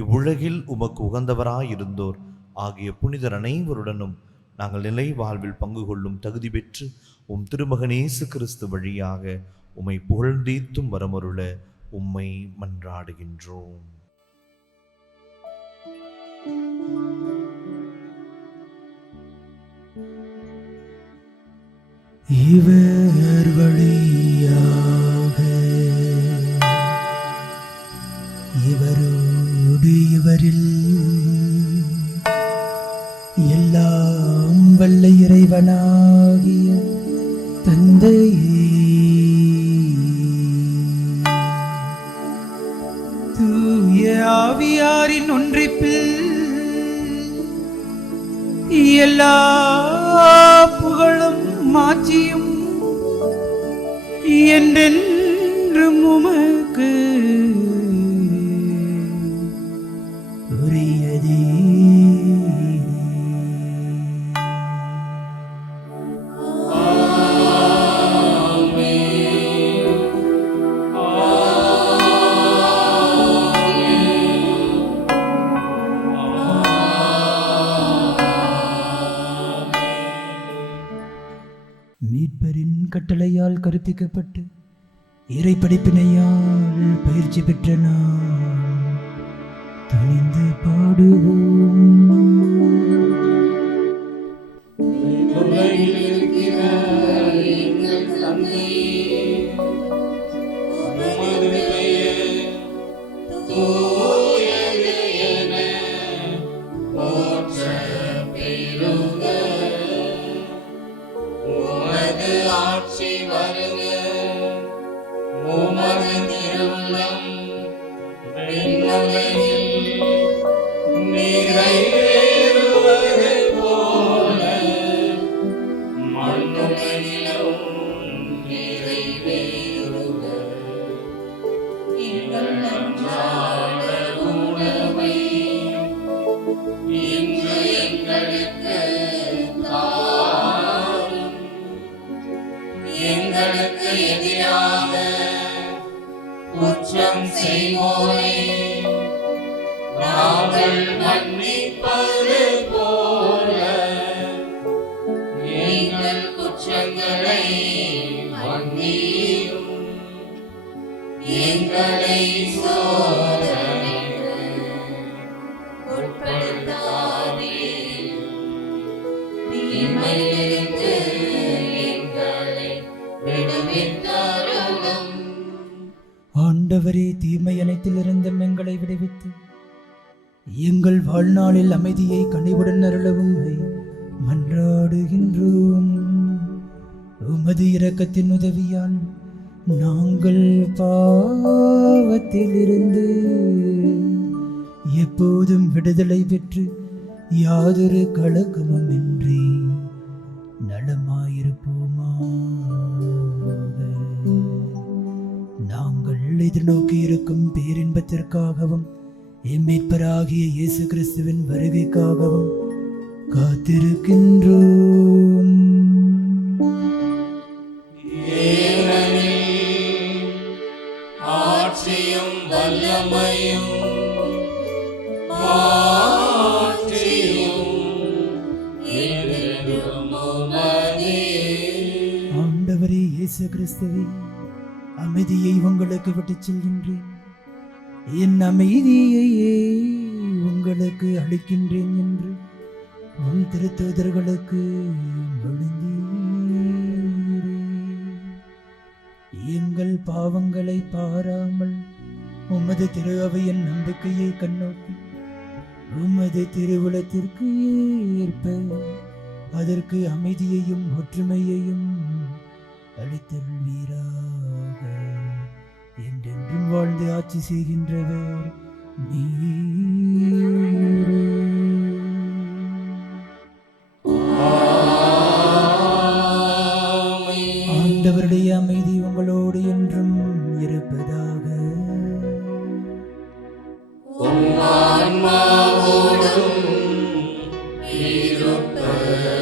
இவ்வுலகில் உமக்கு உகந்தவராயிருந்தோர் ஆகிய புனிதர் அனைவருடனும் நாங்கள் நிலை வாழ்வில் பங்கு கொள்ளும் தகுதி பெற்று உம் திருமகன் இயேசு கிறிஸ்து வழியாக உம்மை புகழ்ந்தீத்தும் வரமருள உம்மை மன்றாடுகின்றோம். இவர் வழியாக இவரோடு இவரில் எல்லாம் வல்ல இறைவனாகிய தந்தையே, தூய ஆவியாரின் ஒன்றிப்பில் எல்லா புகழும் மாட்சியும் என்றென்றும் உமக்கு உரியதே. மீட்பரின் கட்டளையால் கற்பிக்கப்பட்டு இறை படிப்பினையால் பயிற்சி பெற்ற நாம் துணிந்து பாடுவோம். உலகில் இருக்கிற எங்கள் தந்தையே, உமது பெயர் தூயது என போற்றப் பெறுக. உமது ஆட்சி வருக. உமது திருவுளம் விண்ணுலகில் நிறைவேறுவது போல மண்ணுலகிலும் நிறைவேறுக. எங்கள் அன்றாட உணவை இன்று எங்களுக்கு தாரும். எங்களுக்கு எதிராக குற்றம் செய்வோரை நாங்கள் மன்னிப்பது போல எங்கள் குற்றங்களை மன்னியும். எங்களை சோதனைக்கு உட்படுத்தாதீர். தீமையிலிருந்து எங்களை விடுவித்தருளும். ஆண்டவரே, தீமை அனைத்திலிருந்தும் எங்களை விடுவித்து எங்கள் வாழ்நாளில் அமைதியை கனிவுடன் அருளவும் மன்றாடுகின்றோம். உமது இரக்கத்தின் உதவியால் நாங்கள் பாவத்திலிருந்து எப்போதும் விடுதலை பெற்று யாதொரு கலக்கமுமின்றி நலமாயிருப்போமாக. நாங்கள் எதிர்நோக்கி இருக்கும் பேரின்பத்திற்காகவும் எம்மீட்பராகிய இயேசு கிறிஸ்துவின் வருகைக்காகவும் காத்திருக்கின்றோம். ஏனெனில் ஆட்சியும் வல்லமையும் மாட்சியும் என்றென்றும் உமதே. ஆண்டவரே இயேசு கிறிஸ்துவே, அமைதியை உங்களுக்கு விட்டுச் செல்கின்றேன், என் அமைதியையே உங்களுக்கு அளிக்கின்றேன் என்று உன் திருத்தூதர்களுக்கு மொழிந்தீரே. எங்கள் பாவங்களை பாராமல் உமது திரு அவையின் நம்பிக்கையை கண்ணோக்கி உமது திருவுளத்திற்கு ஏற்ப அதற்கு அமைதியையும் ஒற்றுமையையும் அளித்தருள்வீராக. என்றென்றும் வாழ்ந்து ஆட்சி செய்கின்றவர் நீரே. ஆண்டவருடைய அமைதி உங்களோடு என்றும் இருப்பதாக. ஆன்மாவோடும் இருப்பதாக.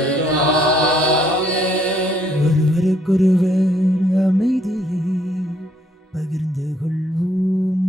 ஒருவருக்கொருவர் அமைதியை பகிர்ந்து கொள்வோம்.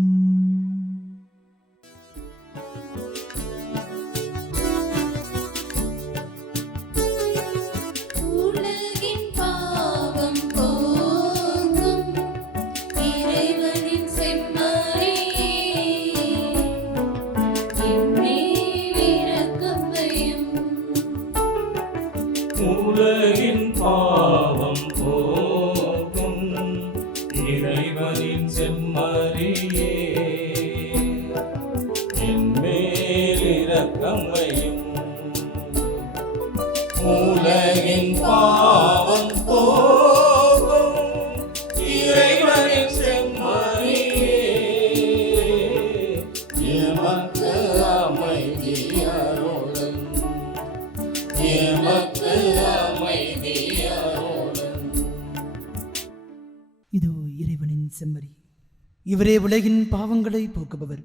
இவரே உலகின் பாவங்களை போக்குபவர்.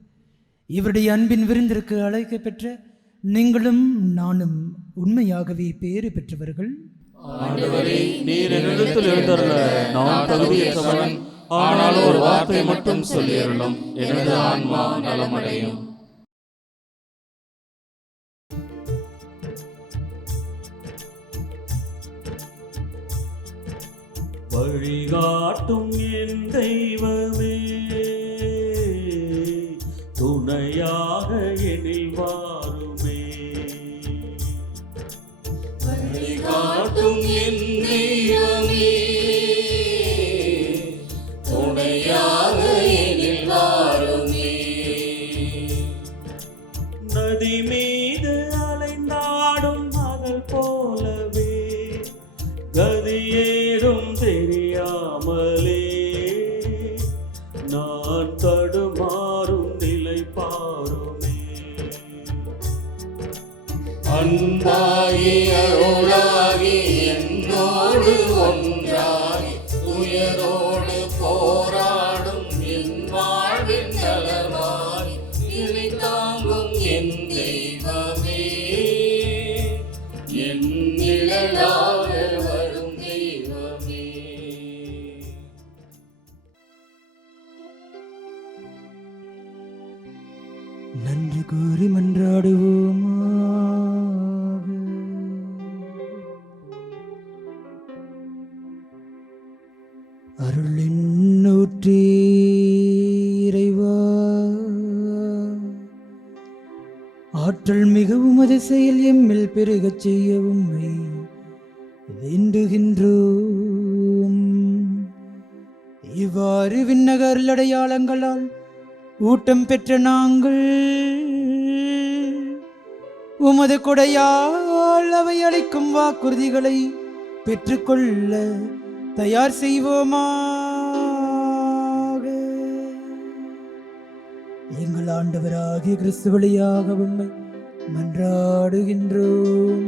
இவருடைய அன்பின் விருந்திற்கு அழைக்க பெற்ற நீங்களும் நானும் உண்மையாகவே பேறு பெற்றவர்கள். ஆண்டவரே, நீர் என்னிடத்தில் எழுந்தருள நான் தகுதியற்றவன். ஆனால் ஒரு வார்த்தை மட்டும் சொல்லியருளும், எனது ஆன்மா நலமடையும். வழிகாட்டும் என் தெய்வமே, துணையாக எனில் வாருமே. வழிகாட்டும் என் தெய்வமே, துணையாக எனில் வாருமே. நதி மீது அலைந்தாடும் மகள் போலவே, கதியேதும் தெரியாமலே நான் தடுமாறும் நிலை பாருமே. அன்பாகி அருளாகி என்னோடு ஒன்றாகி துயரோடு போராடும் என் வாழ்வின் நலமாகி இனி தாங்கும் என் தெய்வமே, என் நிழலாக வரும் தெய்வமே. நன்றி கூறி மன்றாடுவோமாக. அருளின் ஊற்றே இறைவா, ஆற்றல் மிகவும் அது செயல் எம்மில் பெருகச் செய்ய உம்மை வேண்டுகின்றோம். இவ்வாறு விண்ணகர் அடையாளங்களால் ஊட்டம் பெற்ற நாங்கள் உமது கொடையால் அவை அளிக்கும் வாக்குறுதிகளை பெற்றுக்கொள்ள தயார் செய்வோமாக. எங்கள் ஆண்டவராகிய கிறிஸ்து வழியாக உம்மை மன்றாடுகின்றோம்.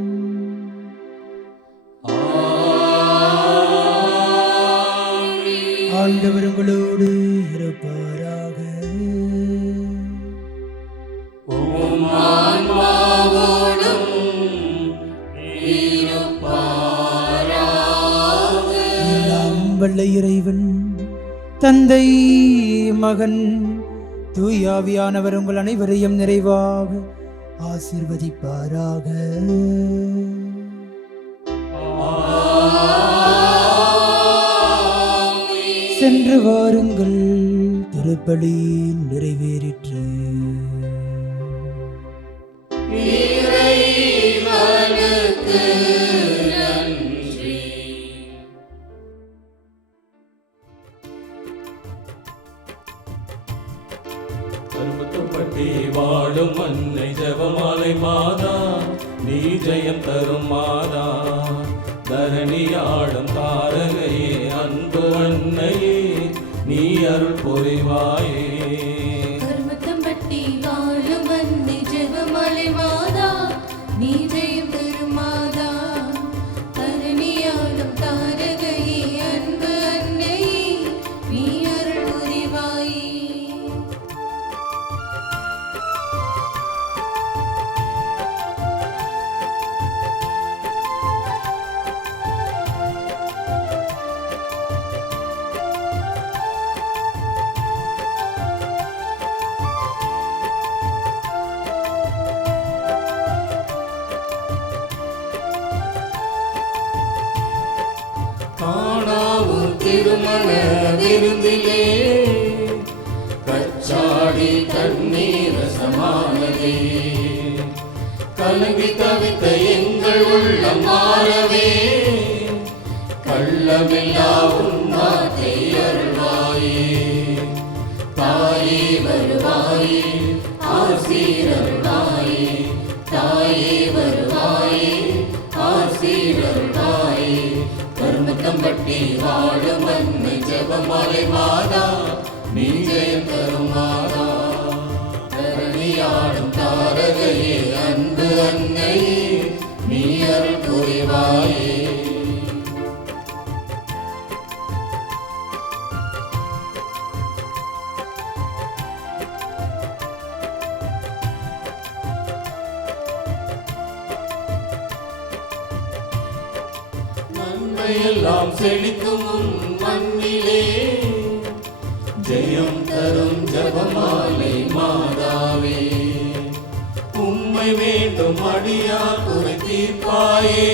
ஆண்டவர் உங்களோடு இருப்பாராக. உம் ஆன்மாவோடும் இருப்பாராக. எல்லாம் வல்ல இறைவன் தந்தை, மகன், தூயாவியானவர் உங்கள் அனைவரையும் நிறைவாக ஆசீர்வதிப்பாராக. சென்று வாருங்கள், திருப்பலி நிறைவேறிற்று. இறைவனுக்கு நன்றி. கருமத்துப்பட்டி வாழும் அன்னை ஜெபமாலை மாதா, நீ ஜெயம் தரும் மாதா. தரணியாடும் தாரகையே, அன்பு அன்னையே, நீ அருள் புரிவாயே. கருமத்தம்பட்டி வாழும் அன்னை ஜெபமாலை மாதா, நீ ஜெயம் தரும் மாதா. தரணியாடும் தாரகையே, அன்பு அன்னையே, நீ அருள் புரிவாயே. காணாவும் திருமண விருந்திலே கச்சாடி தண்ணீர் சமானதே. கலங்கி தவித்த எங்கள் உள்ளம் மாறவே, கள்ளமில்லா உன்மாத்தை அருள்வாயே. தாயே வருவாயே, ஆசீரருள்வாயே. தாயே வருவாயே, ஆசீரருள்வாயே. கருமத்தம்பட்டி வாழும் அன்னை ஜெபமாலை மாதா, நீ ஜெயம் தரும் மாதா. தரணியாடும் தாரகையே, அன்பு அன்னையே, நீ அருள் புரிவாயே. எல்லாம் செழிக்கும் உன் மண்ணிலே ஜெயம் தரும் ஜெபமாலை மாதாவே உம்மை வேண்டும் அடியார் குறை தீர்ப்பாயே